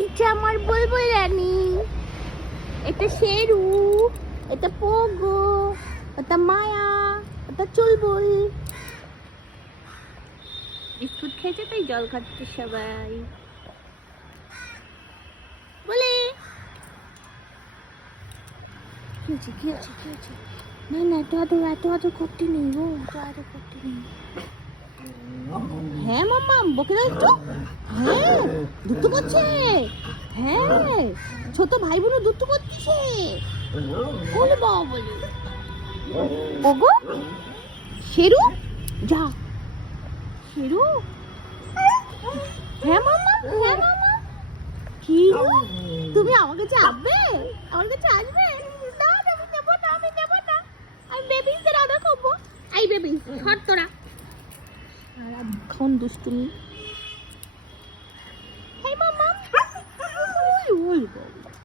এটা আমার বুলবুল রানী, এটা শেরু, এটা পোগো, এটা মায়া, এটা চুলবুল। বিস্কুট খেয়েছে তাই জল খাচ্ছে সবাই বলে। কি হয়েছে? না না, এত আদর করতে নেই গো, এত আদর করতে নেই। হ্যাঁ মাম্মা, বকে দাও একটু। হ্যাঁ, দুধ করছে। হ্যাঁ, ছোট ভাই বোনও দুধ করতেছে। বলে বাবা বলে ওগো শেরু, যা শেরু। হ্যাঁ মাম্মা, কি তুমি আমার কাছে আসবে? আমার কাছে আসবে? না আমি দেবো না, আমি বেবিদের আদর করবো। এই বেবি সর তোরা, সারাক্ষণ দুষ্টুমি। হেই মাম্মা, ওই বাবা।